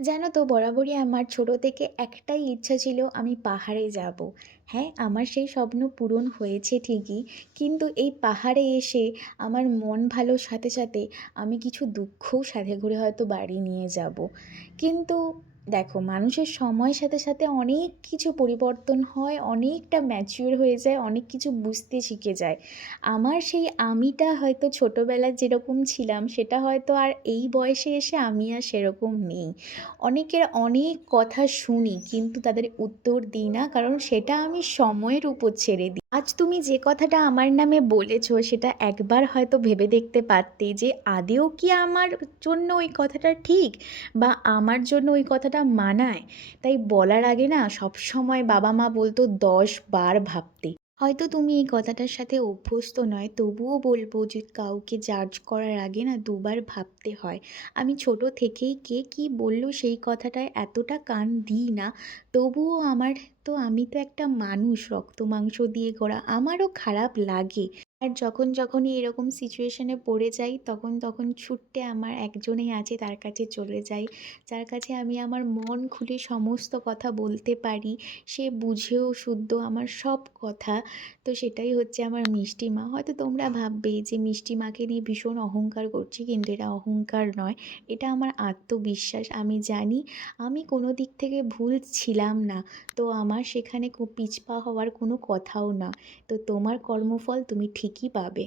জানো তো বরাবরই আমার ছোট থেকে একটাই ইচ্ছা ছিল আমি পাহাড়ে যাব। হ্যাঁ, আমার সেই স্বপ্ন পূরণ হয়েছে ঠিকই, কিন্তু এই পাহাড়ে এসে আমার মন ভালোর সাথে সাথে আমি কিছু দুঃখও সাথে করে হয়তো বাড়ি নিয়ে যাব। কিন্তু দেখো, মানুষের সময়ের সাথে সাথে অনেক কিছু পরিবর্তন হয়, অনেকটা ম্যাচিওর হয়ে যায়, অনেক কিছু বুঝতে শিখে যায়। আমার সেই আমিটা হয়তো ছোটোবেলায় যেরকম ছিলাম সেটা হয়তো আর এই বয়সে এসে আমি আর সেরকম নেই। অনেকের অনেক কথা শুনি কিন্তু তাদের উত্তর দিই না, কারণ সেটা আমি সময়ের উপর ছেড়ে দিই। আজ তুমি যে কথাটা আমার নামে বলেছো সেটা একবার হয়তো ভেবে দেখতে পারতে যে আদেও কি আমার জন্য ওই কথাটা ঠিক, বা আমার জন্য ওই কথাটা মানায়। তাই বলার আগে না সবসময় বাবা মা বলতো 10 বার ভাবতে। হয়তো তুমি এই কথাটার সাথে অভ্যস্ত নয়, তবুও বলবো যে কাউকে জাজ করার আগে না দুবার ভাবতে হয়। আমি ছোট থেকেই কে কী বলল সেই কথাটায় এতটা কান দিই না। তবুও আমি তো একটা মানুষ, রক্ত মাংস দিয়ে গড়া, আমারও খারাপ লাগে। আর যখনই এরকম সিচুয়েশনে পড়ে যাই তখন ছুট্টে আমার একজনেই আছে, তার কাছে চলে যাই, যার কাছে আমি আমার মন খুলে সমস্ত কথা বলতে পারি। সে বুঝেও শুদ্ধ আমার সব কথা। তো সেটাই হচ্ছে আমার মিষ্টি মা। হয়তো তোমরা ভাববে যে মিষ্টি মাকে নিয়ে ভীষণ অহংকার করছি, কিন্তু এটা অহংকার নয়, এটা আমার আত্মবিশ্বাস। আমি জানি আমি কোনো দিক থেকে ভুল ছিলাম না, তো আমার সেখানে পিছপা হওয়ার কোনো কথাও না। তো তোমার কর্মফল তুমি ঠিকই পাবে।